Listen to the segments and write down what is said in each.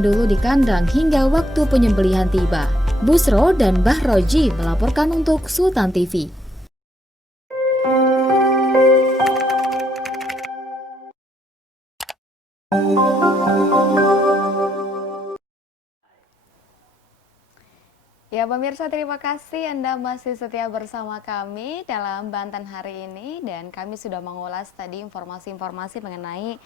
aman dulu di kandang hingga waktu penyembelihan tiba. Busro dan Bah Roji melaporkan untuk Sultan TV. Ya pemirsa, terima kasih Anda masih setia bersama kami dalam Banten hari ini, dan kami sudah mengulas tadi informasi-informasi mengenai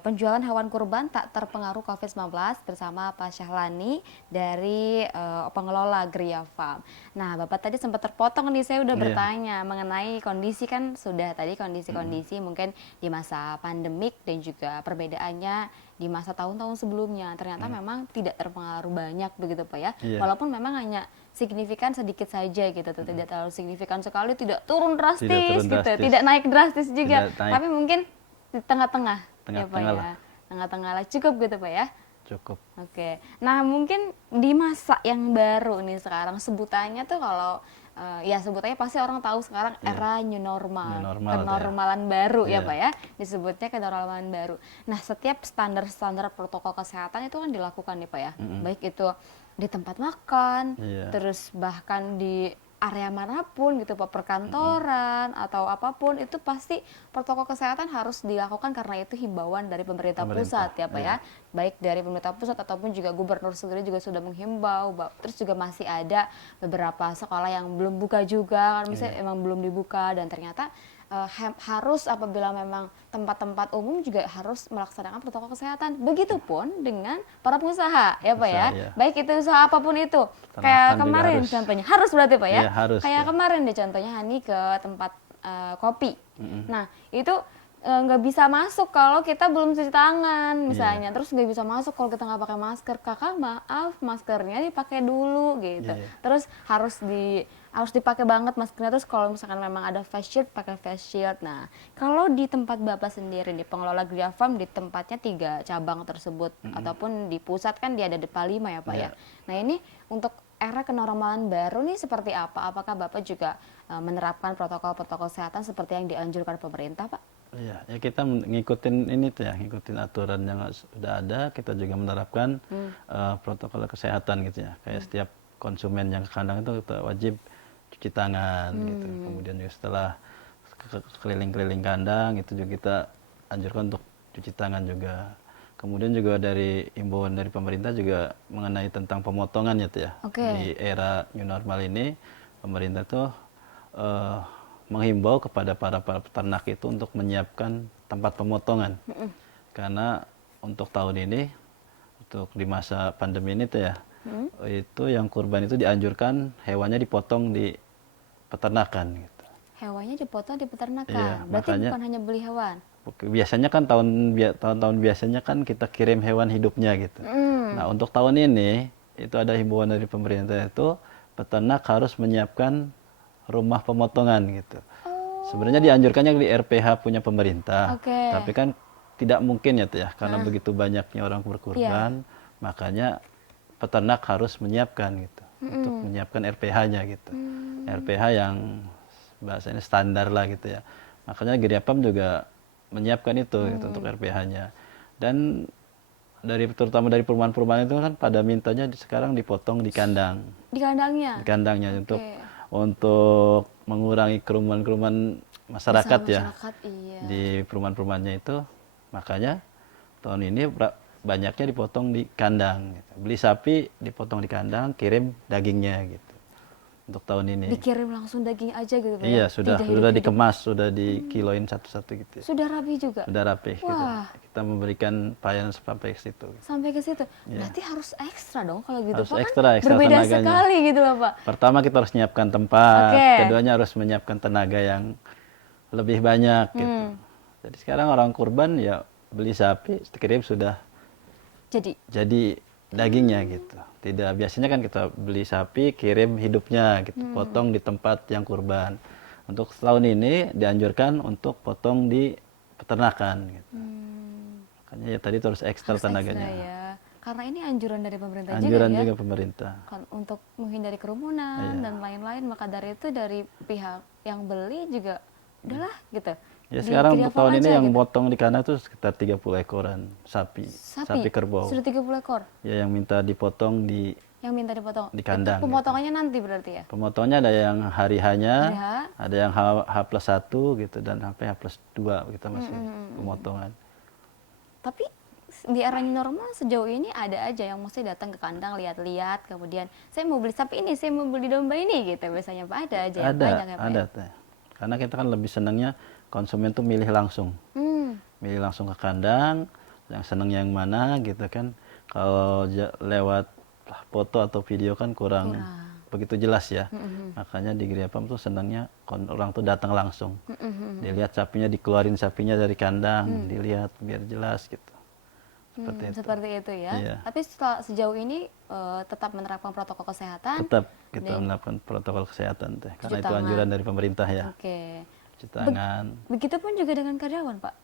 penjualan hewan kurban tak terpengaruh COVID-19 bersama Pak Syahlani dari pengelola Gria Farm. Nah, Bapak tadi sempat terpotong nih, saya udah bertanya mengenai kondisi, kan sudah tadi kondisi-kondisi mungkin di masa pandemik dan juga perbedaannya di masa tahun-tahun sebelumnya. Ternyata memang tidak terpengaruh banyak begitu Pak ya. Walaupun memang hanya signifikan sedikit saja gitu, tidak terlalu signifikan sekali, tidak turun drastis gitu, tidak naik drastis juga, tapi mungkin di tengah-tengah ya Pak ya. Tengah-tengah lah, cukup gitu Pak ya. Cukup. Oke. Nah, mungkin di masa yang baru nih sekarang, sebutannya tuh kalau ya sebutannya pasti orang tahu sekarang era new normal, kenormalan baru ya Pak ya, disebutnya kenormalan baru. Nah, setiap standar-standar protokol kesehatan itu kan dilakukan nih Pak ya, baik itu di tempat makan, terus bahkan di area manapun gitu Pak, perkantoran atau apapun, itu pasti protokol kesehatan harus dilakukan karena itu himbauan dari pemerintah pusat ya Pak ya. Baik dari pemerintah pusat ataupun juga gubernur sendiri juga sudah menghimbau. Terus juga masih ada beberapa sekolah yang belum buka juga, kan misalnya emang belum dibuka, dan ternyata harus apabila memang tempat-tempat umum juga harus melaksanakan protokol kesehatan. Begitupun dengan para pengusaha ya Pak ya. Baik itu usaha apapun itu. Kayak kemarin contohnya harus berarti Pak ya. Harus, kayak kemarin deh contohnya Hani ke tempat kopi. Nah, itu nggak bisa masuk kalau kita belum cuci tangan misalnya. Terus nggak bisa masuk kalau kita nggak pakai masker. Kakak maaf, maskernya dipakai dulu gitu. Terus harus dipakai banget maskernya. Terus kalau misalkan memang ada face shield, pakai face shield. Nah, kalau di tempat Bapak sendiri, di pengelola Gria Farm, di tempatnya 3 cabang tersebut, ataupun di pusat kan dia ada depan 5 ya Pak ya. Nah, ini untuk era kenormalan baru nih seperti apa? Apakah Bapak juga menerapkan protokol-protokol kesehatan seperti yang dianjurkan pemerintah Pak? Iya, ya kita ngikutin ini tuh ya, ngikutin aturan yang sudah ada. Kita juga menerapkan protokol kesehatan gitu ya. Kayak setiap konsumen yang ke kandang itu kita wajib cuci tangan gitu. Kemudian juga setelah keliling-keliling kandang itu juga kita anjurkan untuk cuci tangan juga. Kemudian juga dari imbauan dari pemerintah juga mengenai tentang pemotongan ya tuh ya. Di era new normal ini pemerintah tuh menghimbau kepada para peternak itu untuk menyiapkan tempat pemotongan. Karena untuk tahun ini, untuk di masa pandemi ini tuh ya, itu yang kurban itu dianjurkan hewannya dipotong di peternakan gitu. Hewannya dipotong di peternakan. Iya, berarti makanya, bukan hanya beli hewan. Biasanya kan tahun-tahun biasanya kan kita kirim hewan hidupnya gitu. Nah, untuk tahun ini itu ada himbauan dari pemerintah itu peternak harus menyiapkan rumah pemotongan gitu. Sebenarnya dianjurkannya di RPH punya pemerintah, tapi kan tidak mungkin ya tuh ya, karena begitu banyaknya orang berkurban, makanya peternak harus menyiapkan gitu, untuk menyiapkan RPH-nya gitu. RPH yang bahasanya standar lah gitu ya. Makanya Gria Farm juga menyiapkan itu gitu, untuk RPH-nya. Dan terutama dari perumahan-perumahan itu kan pada mintanya sekarang dipotong di kandang. Di kandangnya? Di kandangnya untuk mengurangi kerumunan masyarakat ya. Di perumahan-perumahannya itu, makanya tahun ini banyaknya dipotong di kandang gitu. Beli sapi dipotong di kandang, kirim dagingnya gitu. Untuk tahun ini. Dikirim langsung daging aja gitu Pak? Iya, sudah dikemas, sudah dikiloin satu-satu gitu. Sudah rapi juga? Sudah rapi gitu. Kita memberikan pelayanan sampai ke situ. Sampai ke situ. Berarti harus ekstra dong kalau gitu harus Pak, ekstra berbeda tenaganya. Sekali gitu loh Pak. Pertama kita harus menyiapkan tempat, keduanya harus menyiapkan tenaga yang lebih banyak gitu. Jadi sekarang orang kurban ya beli sapi, kirim sudah jadi dagingnya gitu. Tidak, biasanya kan kita beli sapi, kirim hidupnya gitu, potong di tempat yang kurban. Untuk tahun ini dianjurkan untuk potong di peternakan gitu. Makanya ya tadi terus ekstra tenaganya. Ekstra ya. Karena ini anjuran dari pemerintah anjuran juga ya. Pemerintah. Kan untuk menghindari kerumunan dan lain-lain, maka dari itu dari pihak yang beli juga udahlah gitu. Ya Di sekarang untuk Gria Farm tahun ini aja yang gitu? potong di kandang tuh sekitar 30 ekoran sapi kerbau. Sudah 30 ekor Ya yang minta dipotong yang minta dipotong. di kandang. Itu pemotongannya nanti berarti ya? Pemotongannya ada yang hari hanya, Hari H. ada yang H+1 gitu dan sampai H+2 kita masih pemotongan. Tapi di era new normal sejauh ini ada aja yang mesti datang ke kandang lihat-lihat, kemudian saya mau beli sapi ini, saya mau beli domba ini gitu biasanya Pak, ada aja yang banyak ya Pak. Ada teh. Karena kita kan lebih senangnya konsumen tuh milih langsung. Hmm. Milih langsung ke kandang, yang seneng yang mana gitu kan. Kalau lewat foto atau video kan kurang begitu jelas ya. Makanya di Gria Farm tuh senangnya orang tuh datang langsung. Dilihat sapinya, dikeluarin sapinya dari kandang, dilihat biar jelas gitu. Seperti itu ya. Iya. Tapi sejauh ini tetap menerapkan protokol kesehatan. Tetap kita melakukan protokol kesehatan teh. Karena itu tangan. anjuran dari pemerintah ya. Oke. Cuci tangan. Begitupun juga dengan karyawan Pak.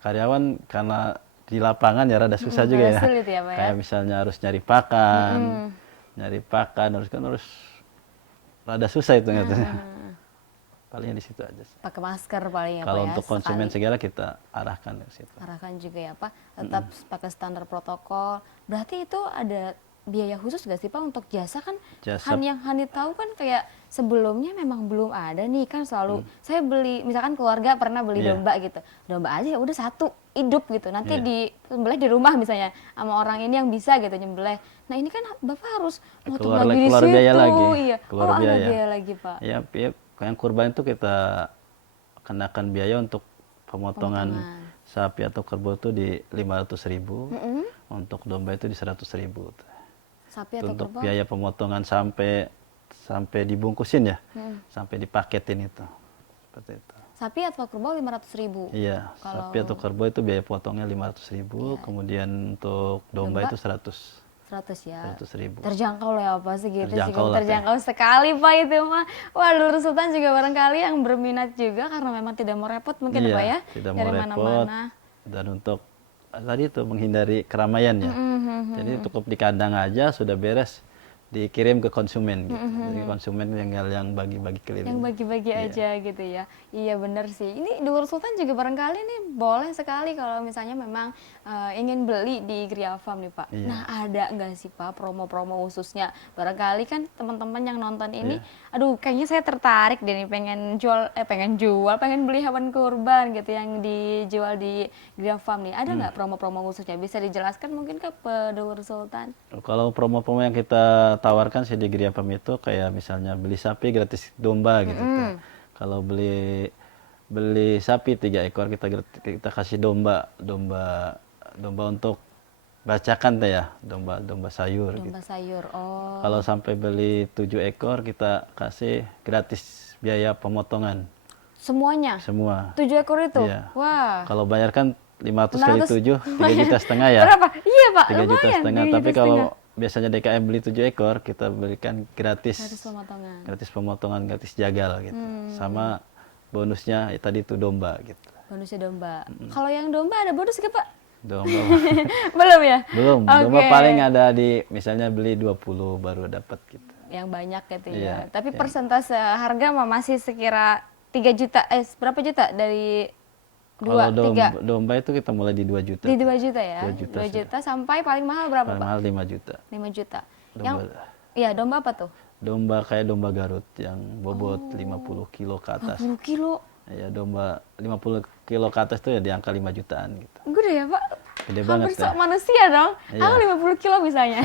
Karyawan karena di lapangan ya rada susah juga ya. Sulit ya Pak ya. Kayak misalnya harus nyari pakan, harus rada susah itu katanya. Palingnya di situ aja sih. Pakai masker paling ya Pak Kalau ya. untuk konsumen segala kita arahkan ke situ. Arahkan juga ya Pak, tetap pakai standar protokol. Berarti itu ada biaya khusus nggak sih Pak untuk jasa kan? Jasa. Yang Hani tahu kan kayak sebelumnya memang belum ada nih kan selalu saya beli misalkan keluarga pernah beli domba gitu, domba aja ya udah satu hidup gitu, nanti disembelih di rumah misalnya sama orang ini yang bisa gitu nyembelih. Nah ini kan Bapak harus motong lagi di situ, biaya lagi. Iya. Keluar Ada biaya. biaya lagi Pak. Ya, yang kurban itu kita kenakan biaya untuk pemotongan sapi atau kerbau itu di 500.000, untuk domba itu di 100.000. Sapi Itu atau untuk kerbau? biaya pemotongan sampai dibungkusin ya, sampai dipaketin itu, seperti itu. Sapi atau kerbau 500.000. Iya, sapi atau kerbau itu biaya potongnya 500.000, kemudian untuk domba itu 100.000 ya. 100.000. Terjangkau lah ya apa segitu sih. Terjangkau lah, Terjangkau sekali Pak itu mah. Wah, Lur Sultan juga barangkali yang berminat juga karena memang tidak mau repot mungkin Iya, Pak ya. tidak mau dari repot. mana-mana. Dan untuk tadi itu menghindari keramaian ya. Jadi cukup di kandang aja sudah beres, dikirim ke konsumen gitu. Jadi konsumen yang bagi-bagi keliling. Yang bagi-bagi aja gitu ya. Iya benar sih. Ini Lur Sultan juga barangkali nih boleh sekali kalau misalnya memang ingin beli di Gria Farm nih Pak. Iya. Nah ada nggak sih Pak promo-promo khususnya? Barangkali kan teman-teman yang nonton ini, aduh kayaknya saya tertarik deh nih pengen beli hewan kurban gitu yang dijual di Gria Farm nih. Ada nggak promo-promo khususnya? Bisa dijelaskan mungkin ke Lur Sultan? Kalau promo-promo yang kita tawarkan sih di Gria Farm itu kayak misalnya beli sapi gratis domba gitu. Kalau beli sapi 3 ekor kita kasih domba untuk bacakan teh ya, domba sayur gitu. Domba sayur. Oh. Kalau sampai beli 7 ekor kita kasih gratis biaya pemotongan. Semuanya? Semua. 7 ekor itu? Iya. Wah. Kalau bayar kan 500 kali 7, 3,5 juta ya. Berapa? Iya Pak, 3,5 juta. 3,5 Tapi juta. kalau biasanya DKM beli 7 ekor, kita berikan gratis. Gratis pemotongan. Gratis pemotongan, gratis jagal gitu. Sama bonusnya tadi itu domba gitu. Bonusnya domba. Kalau yang domba ada bonus nggak Pak? Domba. Belum ya? Belum. Domba paling ada di misalnya beli 20 baru dapat gitu. Yang banyak gitu ya. Iya, Tapi persentase harga mah masih sekira 3 juta. Berapa juta dari 2, Kalau 3? domba itu kita mulai di 2 juta. Di 2 juta ya? 2 juta 2 juta sampai paling mahal berapa Paling Pak? mahal 5 juta. 5 juta. Domba. Iya domba apa tuh? Domba kayak domba Garut yang bobot 50 kilo ke atas. 50 kilo. Ya domba 50 kilo ke atas itu ya di angka 5 jutaan gitu. Gede ya Pak? Gede Hampir banget ya. manusia dong. Iya. Aku 50 kilo misalnya.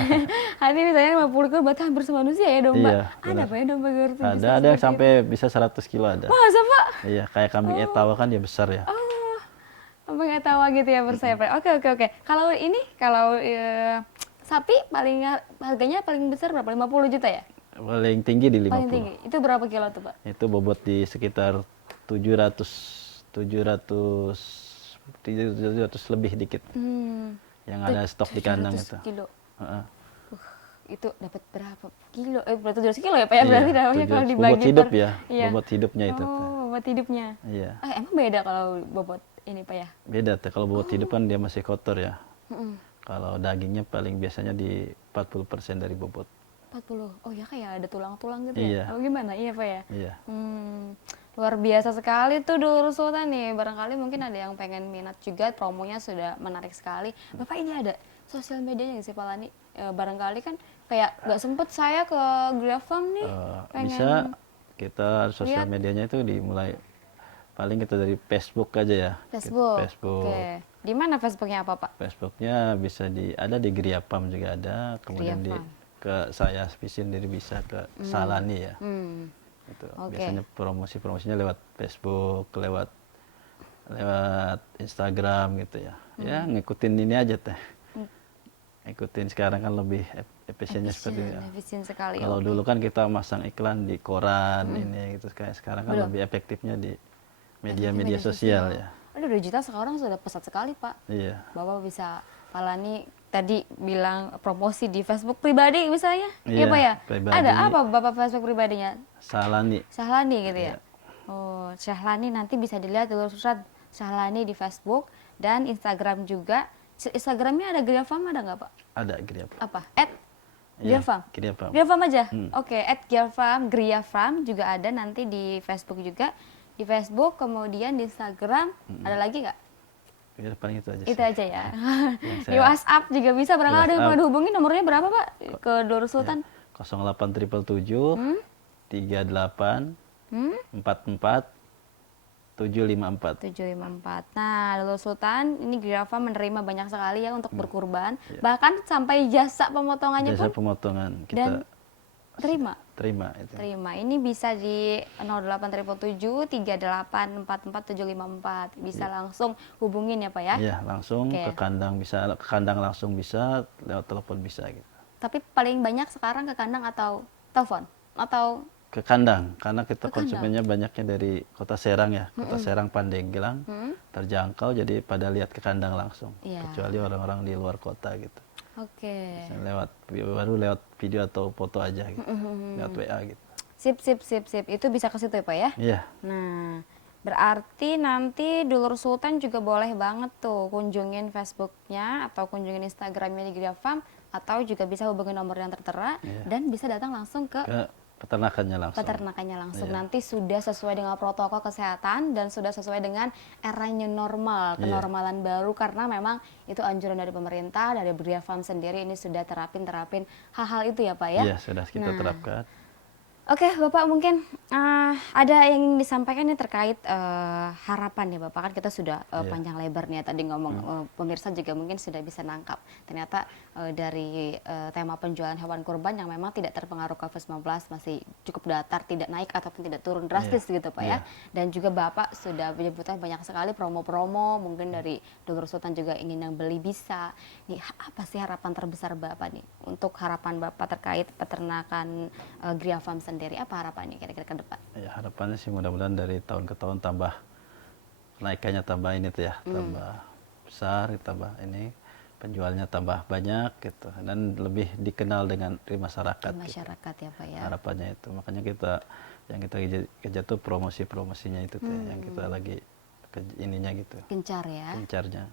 Hani misalnya 50 kilo berarti hampir manusia ya domba. Iya, Ada Pak ya domba Garut? yang bisa Ada yang seperti sampai bisa 100 kilo ada. itu? Masa Pak? Iya, kayak kambing etawa kan dia besar ya. Oh, abang etawa gitu ya bersayap. Oke. Kalau ini, sapi paling harganya paling besar berapa? 50 juta ya? Paling tinggi di 50. Paling tinggi. Itu berapa kilo tuh Pak? Itu bobot di sekitar 700 lebih dikit. Yang ada stok di kandang 700 itu. kilo. Heeh. Itu dapat berapa kilo? Berarti 700 kilo ya Pak ya? Berarti namanya kalau 700. dibagi Bobot hidup ya. Iya. Bobot hidupnya itu. Oh, bobot hidupnya. Iya. Emang beda kalau bobot ini Pak ya? Beda teh. Kalau bobot hidup kan dia masih kotor ya. Kalau dagingnya paling biasanya di 40% dari bobot. 40. Oh ya kayak ada tulang-tulang gitu Iya. ya? Atau gimana? Iya Pak ya? Iya. Luar biasa sekali tuh Dulur Sultan nih. Barangkali mungkin ada yang pengen minat juga, promonya sudah menarik sekali. Bapak ini ada sosial medianya nggak sih Pak Lani? Barangkali kan kayak nggak sempet saya ke Grafam nih. Bisa kita sosial medianya itu dimulai paling kita dari Facebook aja ya. Facebook. Facebook. Oke. Di mana Facebooknya apa Pak? Facebooknya bisa ada di Griapam juga ada. Kemudian Griapam. ke saya sendiri bisa ke Salani ya. Itu biasanya promosinya lewat Facebook, lewat Instagram gitu ya. Ya ngikutin ini aja teh. Ngikutin sekarang kan lebih efisiennya seperti itu. Efisien sekali. Kalau dulu kan kita masang iklan di koran ini gitu, kayak sekarang kan lebih efektifnya di media sosial ya. Aduh, digital sekarang sudah pesat sekali Pak. Iya. Bapak bisa, Pak Lani tadi bilang promosi di Facebook pribadi misalnya, iya Pak ya? Pribadi. Ada apa Bapak Facebook pribadinya? Sahlani. Sahlani gitu ya? Oh, Sahlani nanti bisa dilihat Dulur Sultan Sahlani di Facebook dan Instagram juga. Instagramnya ada Griafam ada nggak Pak? Ada Griapam. Apa? Griapam. Griafam aja? Oke, Griafam juga ada nanti di Facebook juga. Di Facebook, kemudian di Instagram, ada lagi nggak? Ya, paling itu aja. Itu aja ya. Di WhatsApp juga bisa, barangkali ada yang mau dihubungi, nomornya berapa Pak? Ke Dulur Sultan? 08777 38 44 754. 754. Nah, Dulur Sultan, ini Griafam menerima banyak sekali ya untuk berkurban. Bahkan sampai jasa pemotongannya Jasa pun pemotongan kita dan terima. itu. Terima. Ini bisa di 08777 38 44 754. Bisa langsung hubungin ya Pak ya? Iya, langsung ke kandang bisa, ke kandang langsung bisa, lewat telepon bisa gitu. Tapi paling banyak sekarang ke kandang atau telepon? Atau Ke kandang, karena kita konsumennya banyaknya dari Kota Serang ya. Kota Serang, Pandeglang, terjangkau jadi pada lihat ke kandang langsung. Kecuali orang-orang di luar kota gitu. Oke. Baru lewat video atau foto aja gitu. Lewat WA gitu. Sip. Itu bisa ke situ ya Pak ya? Iya. Nah, berarti nanti Dulur Sultan juga boleh banget tuh kunjungin Facebooknya atau kunjungin Instagramnya di Griafam, atau juga bisa hubungi nomor yang tertera dan bisa datang langsung ke peternakannya langsung. Nanti sudah sesuai dengan protokol kesehatan dan sudah sesuai dengan era new normal, kenormalan baru, karena memang itu anjuran dari pemerintah, dari Griafam sendiri ini sudah terapin hal-hal itu ya Pak ya? Iya, sudah kita terapkan. Oke, Bapak mungkin ada yang ingin disampaikan nih terkait harapan ya Bapak, kan kita sudah panjang lebar nih ya tadi ngomong, pemirsa juga mungkin sudah bisa nangkap ternyata dari tema penjualan hewan kurban yang memang tidak terpengaruh COVID-19 masih cukup datar, tidak naik ataupun tidak turun drastis gitu Pak ya. Dan juga Bapak sudah menyebutkan banyak sekali promo-promo, mungkin dari Dulur Sultan juga ingin yang beli bisa. Nih, apa sih harapan terbesar Bapak nih untuk harapan Bapak terkait peternakan Griafam sendiri? Apa harapannya kira-kira ke depan? Ya, harapannya sih mudah-mudahan dari tahun ke tahun tambah kenaikannya, tambah ini tuh ya, tambah besar, tambah ini penjualnya tambah banyak gitu, dan lebih dikenal di masyarakat. Masyarakat gitu ya Pak ya. Harapannya itu, makanya yang kita kejar tuh promosinya itu tuh yang kita lagi ininya gitu. Gencar ya. Gencarnya.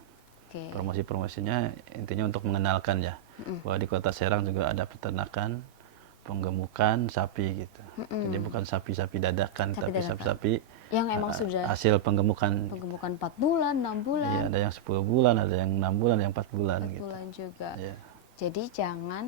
Okay. Promosinya intinya untuk mengenalkan ya, bahwa di Kota Serang juga ada peternakan penggemukan sapi gitu. Jadi bukan sapi-sapi dadakan, tapi sapi-sapi yang emang sudah hasil penggemukan 4 bulan, 6 bulan. Iya, ada yang 10 bulan, ada yang 6 bulan, yang 4 bulan 4 gitu. bulan juga. Iya. Jadi jangan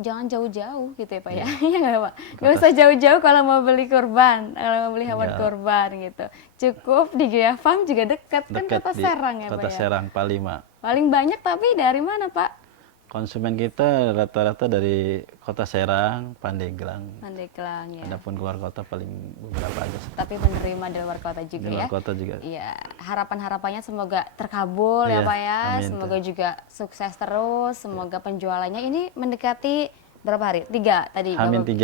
jauh-jauh gitu ya Pak ya. Iya nggak Pak? Nggak usah jauh-jauh kalau mau beli kurban, kalau mau beli hewan kurban gitu. Cukup di Griafam juga dekat kan Kota Serang ya Pak ya. Kota Serang, Palima. Paling banyak tapi dari mana Pak? Konsumen kita rata-rata dari Kota Serang, Pandeglang. Pandeglang ya. Adapun keluar kota paling beberapa aja. Tapi menerima di luar kota juga ya. Di luar kota juga. Iya, harapannya semoga terkabul ya Pak ya. Amin, semoga juga sukses terus, semoga penjualannya ini mendekati berapa hari? 3 tadi. H-3.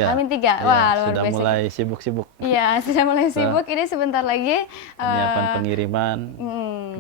Wah, luar sudah biasa. mulai sibuk-sibuk. Iya, sudah mulai sibuk. Ini sebentar lagi penyiapan pengiriman,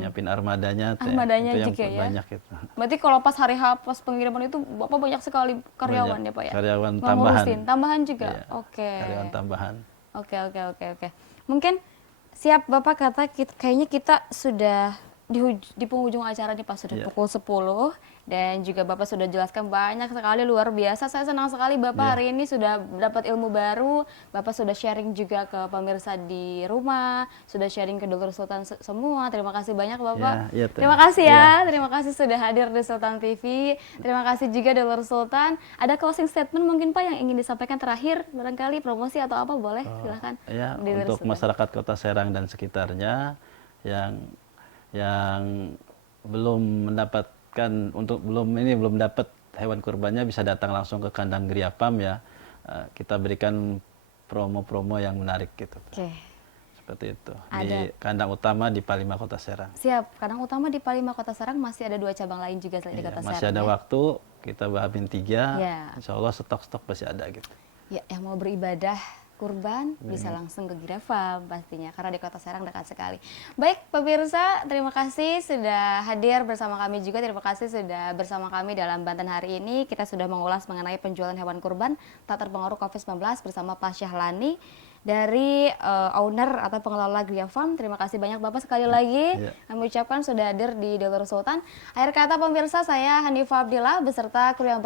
nyiapin armadanya itu juga yang banyak itu. Berarti kalau pas hari H pas pengiriman itu Bapak banyak sekali karyawan ya Pak ya? Karyawan tambahan. Tambahan juga. Iya, Oke. Karyawan tambahan. Oke. Mungkin siap Bapak kata kayaknya kita sudah di penghujung acara nih Pak, sudah Iya. pukul 10 dan juga Bapak sudah jelaskan banyak sekali, luar biasa. Saya senang sekali Bapak hari ini sudah dapat ilmu baru. Bapak sudah sharing juga ke pemirsa di rumah, sudah sharing ke Dulur Sultan semua. Terima kasih banyak Bapak. Iya, Terima kasih ya. Terima kasih sudah hadir di Sultan TV. Terima kasih juga Dulur Sultan. Ada closing statement mungkin Pak yang ingin disampaikan terakhir, barangkali promosi atau apa, boleh silahkan. Ya, Dulur untuk Sultan. masyarakat Kota Serang dan sekitarnya yang belum mendapatkan belum dapat hewan kurbannya, bisa datang langsung ke kandang Griapam ya. Kita berikan promo-promo yang menarik gitu. Oke. Seperti itu. Di kandang utama di Palima Kota Serang. Siap, kandang utama di Palima Kota Serang, masih ada 2 cabang lain juga selain di Kota Serang. Masih ada waktu, kita bahamin 3. Ya. Insya Allah stok-stok masih ada gitu. Ya, yang mau beribadah kurban bisa langsung ke Griapam pastinya, karena di Kota Serang dekat sekali. Baik pemirsa, terima kasih sudah hadir bersama kami juga. Terima kasih sudah bersama kami dalam Banten hari ini. Kita sudah mengulas mengenai penjualan hewan kurban tak terpengaruh COVID-19 bersama Pak Syahlani dari owner atau pengelola Griapam. Terima kasih banyak Bapak sekali lagi. Kami ucapkan sudah hadir di Dulur Sultan. Akhir kata pemirsa, saya Hanifah Abdillah beserta kru yang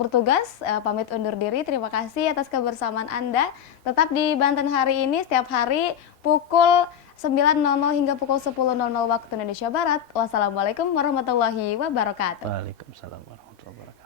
bertugas pamit undur diri. Terima kasih atas kebersamaan Anda. Tetap di Banten hari ini setiap hari pukul 9.00 hingga pukul 10.00 waktu Indonesia Barat. Wassalamualaikum warahmatullahi wabarakatuh. Waalaikumsalam warahmatullahi wabarakatuh.